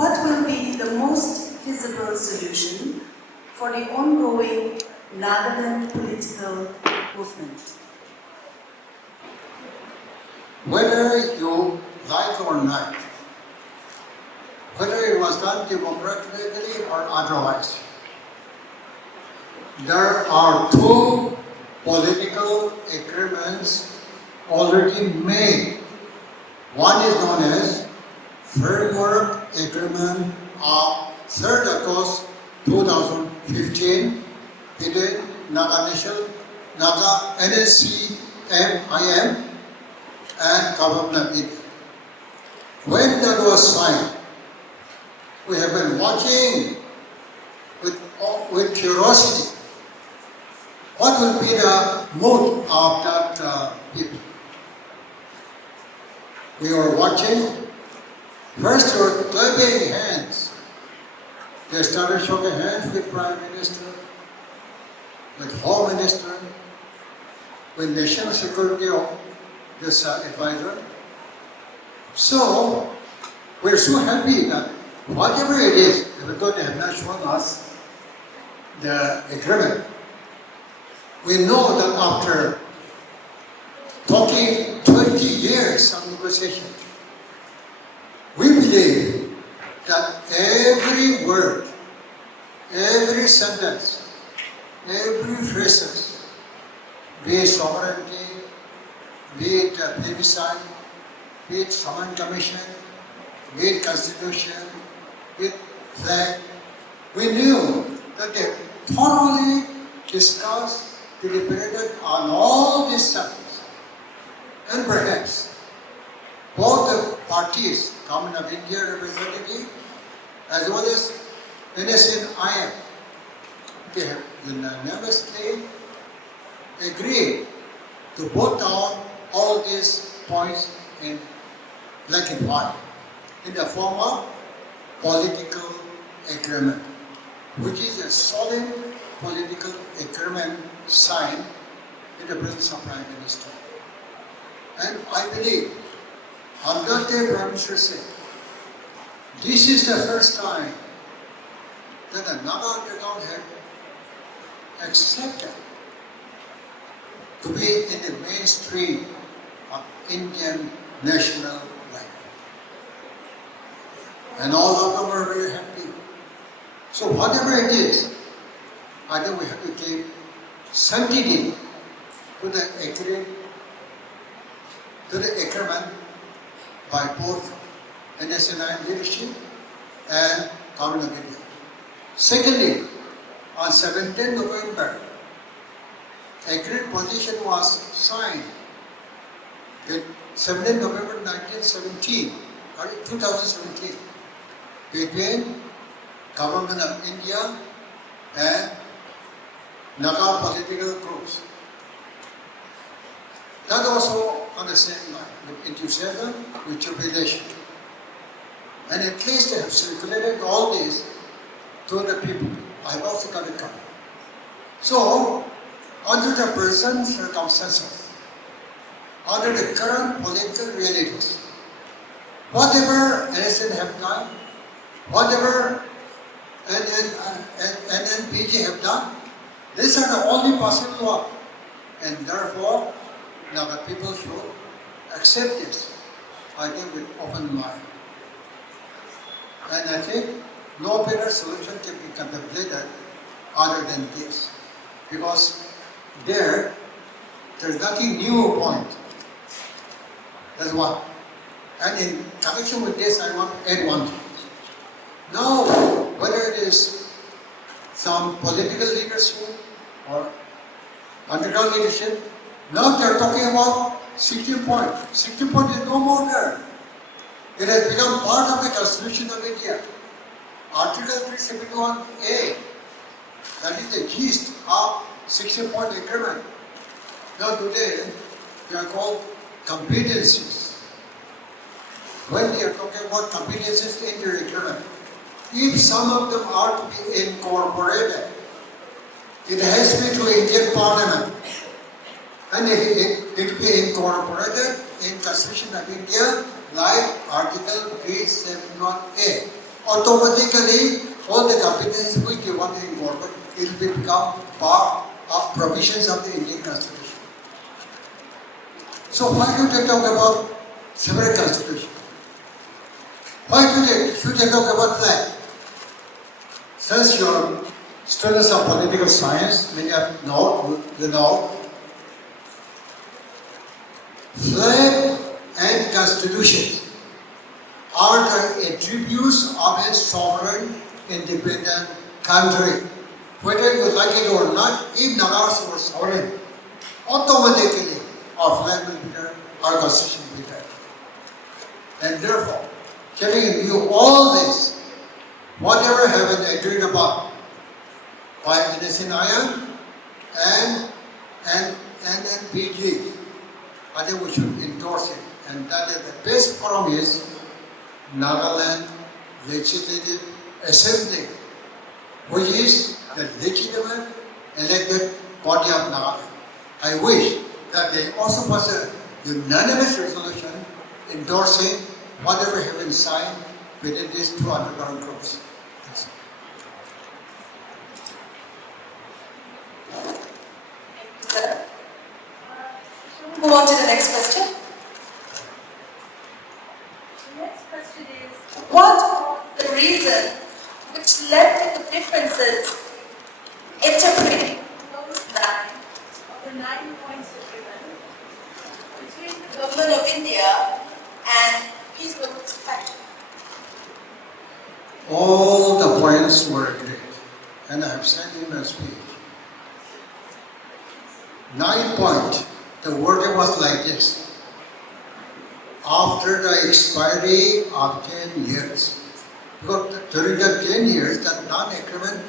what will be the most feasible solution for the ongoing Nagaland political movement? Whether you like or not, whether it was done democratically or otherwise, there are two political agreements already made. One is known as Framework Agreement of 3rd August 2015 between Naga NSC, MIM and Government of India. When that was signed, we have been watching with curiosity what will be the mood of that people. We were watching. First, they were clapping hands. They started shaking hands with Prime Minister, with Home Minister, with National Security Advisor. So, we're so happy that whatever it is, even though they have not shown us the agreement, we know that after talking 20 years of negotiation, we believe that every word, every sentence, every phrase, be it sovereignty, be it plebiscite, be it Summon Commission, be it Constitution, be it flag, we knew that they thoroughly discussed, deliberated on all these subjects. And perhaps both the parties, Government of India representative, as well as NSNIM, they have unanimously agreed to put down all these points in black and white in the form of political agreement, which is a solid political agreement signed in the presence of Prime Minister. And I believe on that day Prime Minister said, this is the first time that the Naga underground had accepted to be in the mainstream of Indian national life. And all of them are very happy. So whatever it is, I think we have to give sanctity to the agreement by both NSNI leadership and Government of India. Secondly, on 17 November, agreed position was signed with 17 November 2017 between Government of India and Naga political groups. That also on the same line, with enthusiasm, with jubilation. And in case they have circulated all this to the people, I have also got it covered. So, under the present circumstances, under the current political realities, whatever NSN have done, whatever NNPG have done, these are the only possible one. And therefore, now the people should accept this, I think, with open mind. And I think no better solution can be contemplated other than this. Because there's nothing new point. That's one. And in connection with this, I want to add one thing. Now, whether it is some political leadership or underground leadership, now they are talking about 16 point. 16 point is no more there. It has become part of the Constitution of India. Article 371A, that is the gist of 16 point agreement. Now today, they are called competencies. When they are talking about competencies in the agreement, if some of them are to be incorporated, it has to be to Indian Parliament. And it will be incorporated in Constitution of India like Article 371A automatically all the competence which you want to incorporate will become part of provisions of the Indian Constitution. So why should they talk about separate constitution? Why should they talk about flag? Since you're students of political science, many of you know, flag and constitution are the attributes of a sovereign, independent country. Whether you like it or not, if Nagas were sovereign, automatically our flag will be there, our constitution will be there. And therefore, keeping in view all this, whatever have been agreed upon by NSNIM and PG, I think we should endorse it. And that is the best forum is Nagaland Legislative Assembly, which is the legitimate elected body of Nagaland. I wish that they also pass a unanimous resolution endorsing whatever have been signed within these two underground groups. Yes. Sir, move on to the next question. The next question is, What was the reason which led to the differences interpreting those line of the 9 points agreement between the Government of India and peaceful faction? All the points were agreed, and I have said in my speech. 9 point, the wording was like this. After the expiry of 10 years, because during the 10 years, that non-agreement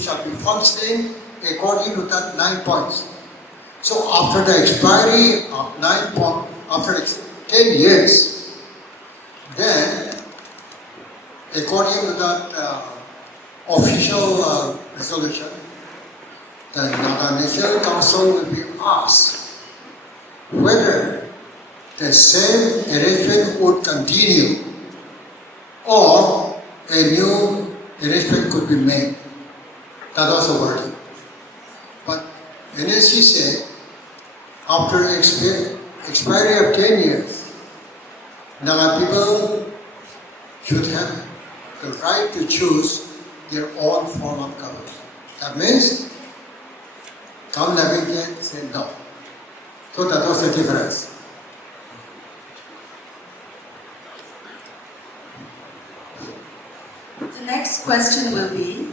shall be functioning according to that 9 points. So after the expiry of 9 points, after 10 years, then according to that official resolution, the Naga National Council will be asked whether the same arrangement would continue or a new arrangement could be made. That was the wording. But NSC said after expiry of 10 years, Naga people should have the right to choose their own form of government. That means, Kam Navigate said no. So that was the difference. The next question will be,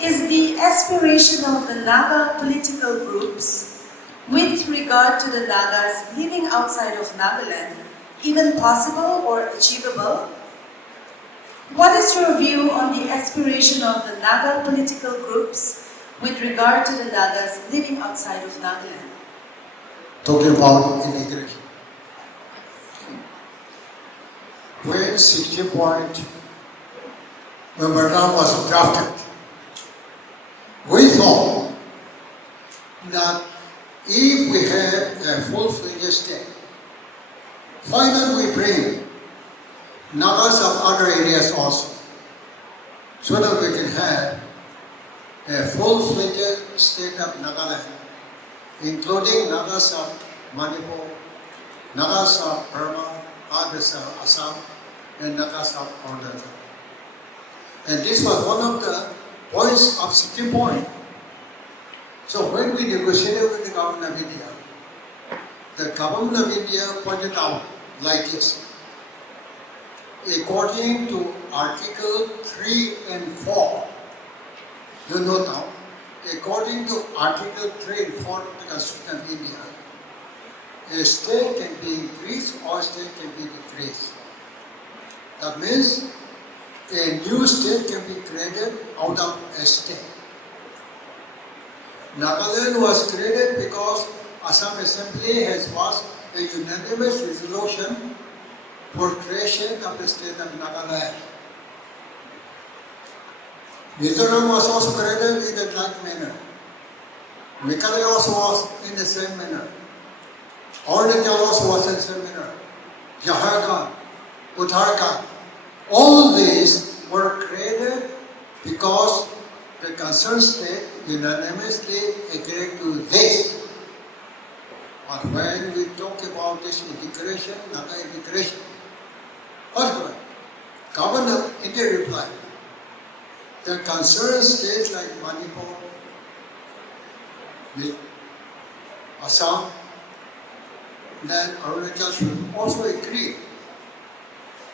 is the aspiration of the Naga political groups with regard to the Nagas living outside of Nagaland even possible or achievable? What is your view on the aspiration of the Naga political groups with regard to the Nagas living outside of Nagaland? Talking about integration. When 60-point memorandum was drafted, we thought that if we had a full-fledged state, why not we bring Nagas of other areas also, so that we can have a full-fledged state of Nagaland, including Nagas of Manipur, Nagas of Burma, others of Assam, and Nagas of Arunachal. And this was one of the points of 60 point. So when we negotiated with the government of India, the government of India pointed out like this. According to Article 3 and 4, you know now, according to Article 3 and 4 of the Constitution of India, a state can be increased or a state can be decreased. That means a new state can be created out of a state. Nagaland was created because Assam Assembly has passed a unanimous resolution for creation of the state of Nagaland. Mizoram was also created in the like manner. Meghalaya also was in the same manner. Arunachal also was in the same manner. Jharkhand, Uttarakhand, all because the concerned state unanimously agreed to this. But when we talk about this integration, Naga integration, first, Governor of India replied, the concerned states like Manipur, Assam, then Arunachal should also agree.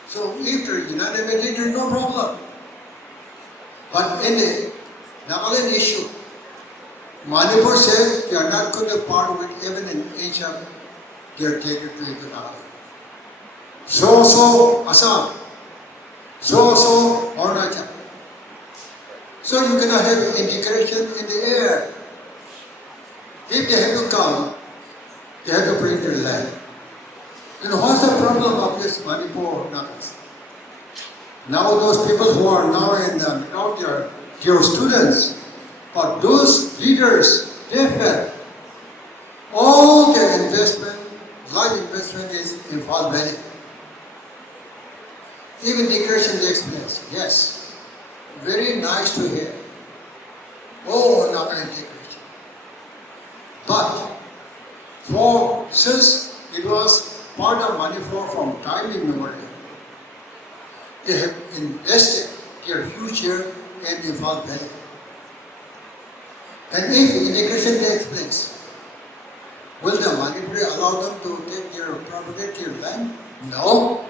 So if there is unanimity, there is no problem. But in the Nagaland issue, Manipur said they are not going to part with even an inch of their territory to Nagaland. So Assam, so Arunachal. So you cannot have integration in the air. If they have to come, they have to bring their land. Then what's the problem of this Manipur Nagas? Now those people who are now in the out there, your students, but those leaders, they felt all their investment, life investment is in Fall Valley. Even integration they explains, yes, very nice to hear. Oh, Naga integration. But since it was part of Manipur from time immemorial, they have invested their future in Imphal Valley. And if integration takes place, will the Manipuri allow them to take their property, their land? No.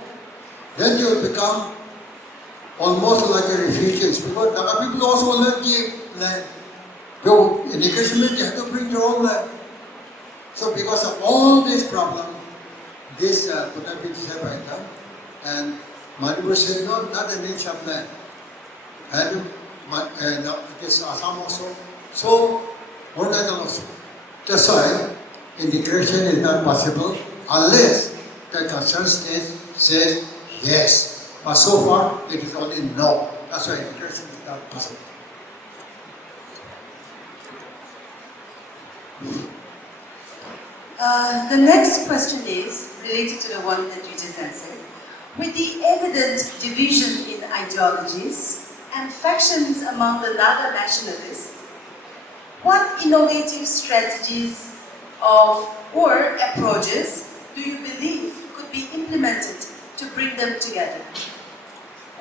Then they will become almost like the refugees. Because Naga people also will not give land. So integration means they have to bring their own land. So because of all this problem, this could not be decided by them. And Manipur said, no, not an inch of land. And this Assam also. So, Arunachal also. That's why integration is not possible unless the concerned state says yes. But so far, it is only no. That's why integration is not possible. The next question is related to the one that you just answered. With the evident division in ideologies and factions among the Naga nationalists, what innovative strategies or approaches do you believe could be implemented to bring them together?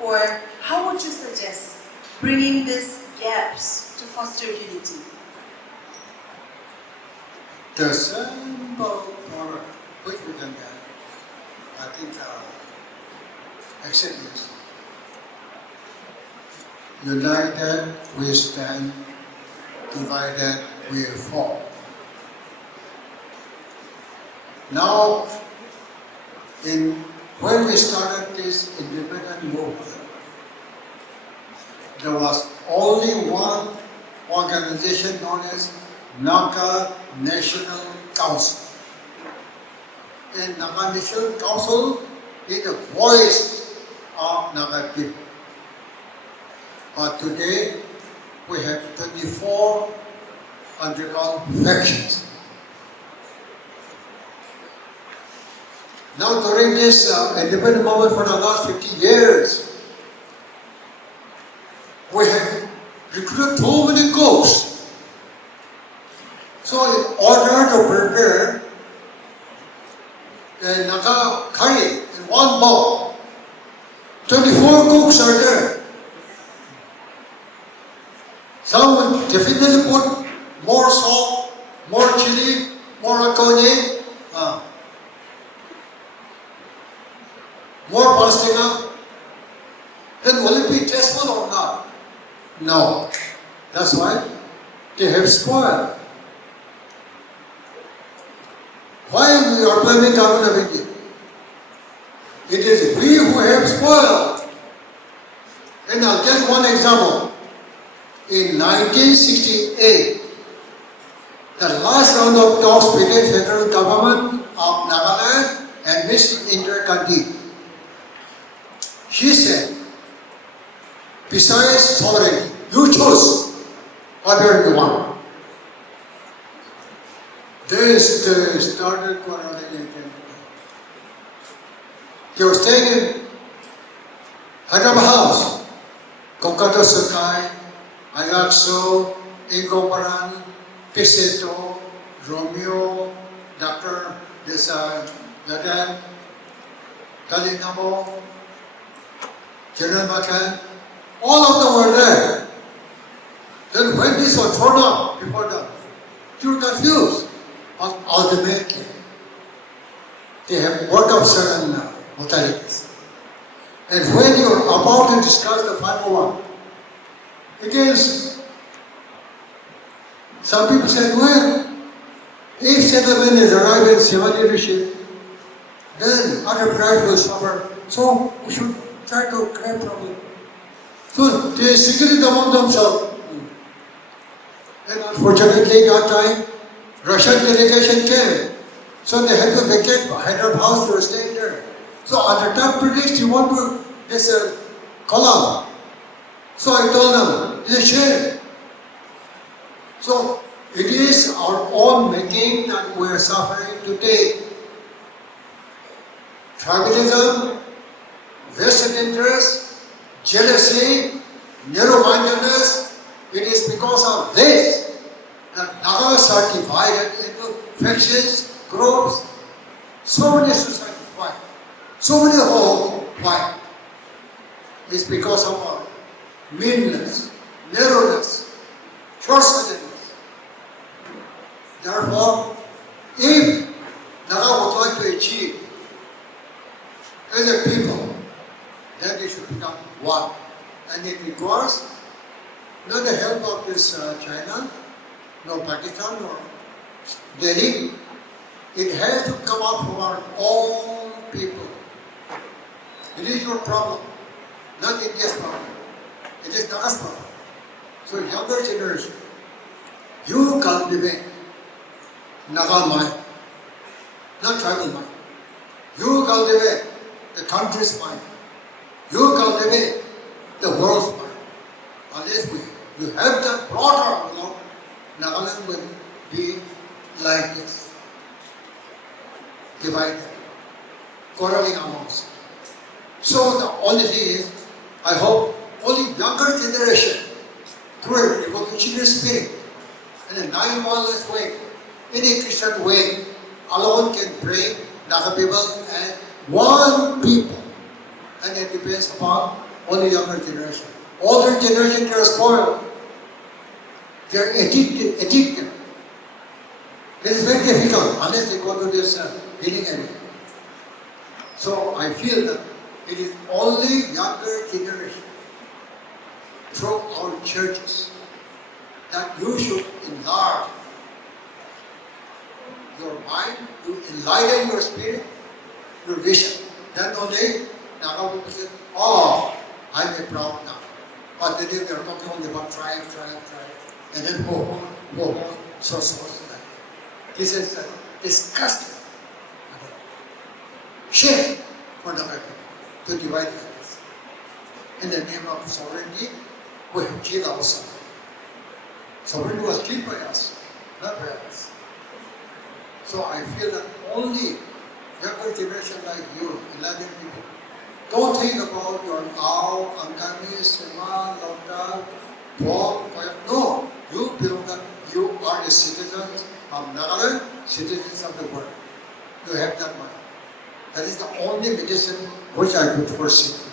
Or how would you suggest bringing these gaps to foster unity? The simple power which we can get, I think, accept this. United we stand, divided we fall. Now, when we started this independent movement, there was only one organization known as Naga National Council. And Naga National Council is the voice of Naga people. But today, we have 24 underground factions. Now during this independent movement for the last 50 years, we have recruited too many cooks. So in order to prepare the Naga curry in one bowl, 24 cooks are there. Some will definitely put more salt, more chili, more akone, more pastina. Then will it be tasteful or not? No. That's why they have spoiled. Why we are blaming government of India? It is we who have spoiled. And I'll get one example. In 1968, the last round of talks between federal government of Nagaland and Miss Indira Gandhi, she said, besides sovereignty, you choose whatever you want. They started quarreling again. They were staying in Hyderabad House, Kolkata Sakai, Agaxo, Ingoparan, Piseto, Romeo, Dr. Dadan, Kalingamo, General Makan, all of them were there. Then when this was thrown out before them, you were confused. But ultimately, they have worked out certain modalities. And when you're about to discuss the 501, against some people said, well, if settlement is arrived in civil leadership, then other tribes will suffer. So we should try to create problem. So they secreted among themselves. And unfortunately, that time, Russian delegation came. So they had to vacate Hyderabad House to stay there. So under that pretext, you want to this column. So I told them, it's a shame. So it is our own making that we are suffering today. Tribalism, vested interest, jealousy, narrow-mindedness, it is because of this that Nagas are divided into factions, groups, so many societies. Why? So many homes. Why? It's because of our meanness, narrowness, short-sightedness. Therefore, if Naga would like to achieve as a people, then they should become one. And it requires not the help of this China, no Pakistan, or Delhi. It has to come out from our own people. It is your problem, not India's problem. It is Naga's problem. So younger generation, you cultivate Naga mind, not tribal mind. You cultivate the country's mind. You cultivate the world's mind. Unless you have that broader outlook, Nagaland will be like this, divided, quarreling amongst. So the only thing is, I hope only younger generation, through a revolutionary spirit, in a non-violent way, in a Christian way, alone can bring Naga people and one people. And it depends upon only younger generation. Older generation, they are spoiled. They are addicted. It is very difficult unless they go to this healing area. So I feel that it is only younger generation through our churches that you should enlarge your mind, you enlighten your spirit, your vision. Then only Naga people say, oh, I'm a proud Naga. But then we are talking only about tribe. And then go on, so that. This is disgusting. Shame for Naga people to divide like this. In the name of sovereignty, we have killed ourselves. Sovereignty was killed by us, not by us. So I feel that only younger generation like you, 11 people, don't think about your Ao, Angami, Sema, Lauta, Bob, no. You belong, you are a citizen of Nagaland, citizens of the world. You have that mind. That is the only medicine which I could foresee.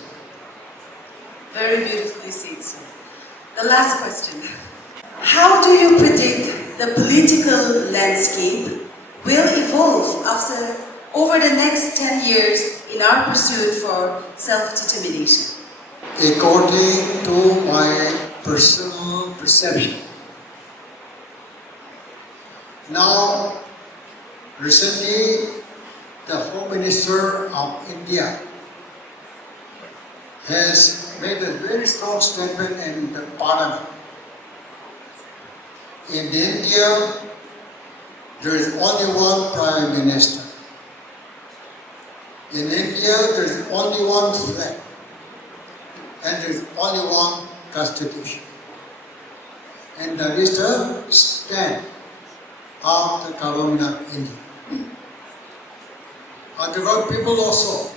Very beautifully said, sir. The last question. How do you predict the political landscape will evolve over the next 10 years in our pursuit for self-determination? According to my personal perception, now, recently, the Home Minister of India has made a very strong statement in the Parliament. In India, there is only one Prime Minister. In India, there is only one flag. And there is only one Constitution. And that is the stand of the government of India. And there are people also,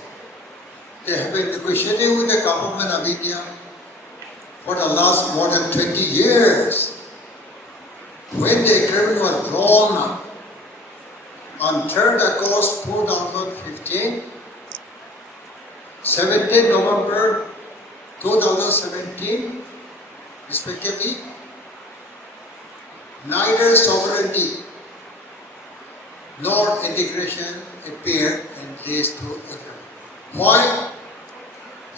they have been negotiating with the government of India for the last more than 20 years. When the agreement was drawn up on 3rd August 2015, 17 November 2017, respectively, neither sovereignty nor integration appeared in these two agreements. Why?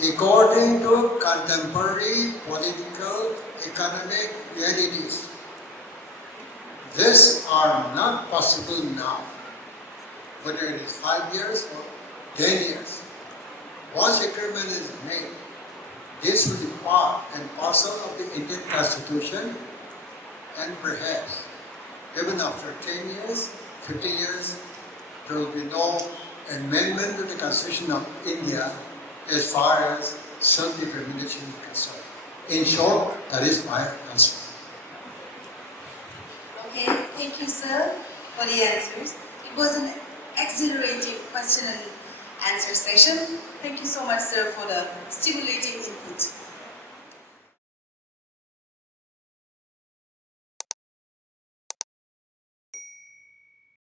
According to contemporary political economic realities, these are not possible now, whether it is 5 years or 10 years. Once agreement is made, this will be part and parcel of the Indian Constitution, and perhaps even after 10 years, 15 years, there will be no amendment to the Constitution of India as far as self-determination is concerned. In short, that is my answer. Okay, thank you, sir, for the answers. It was an exhilarating question and answer session. Thank you so much, sir, for the stimulating input.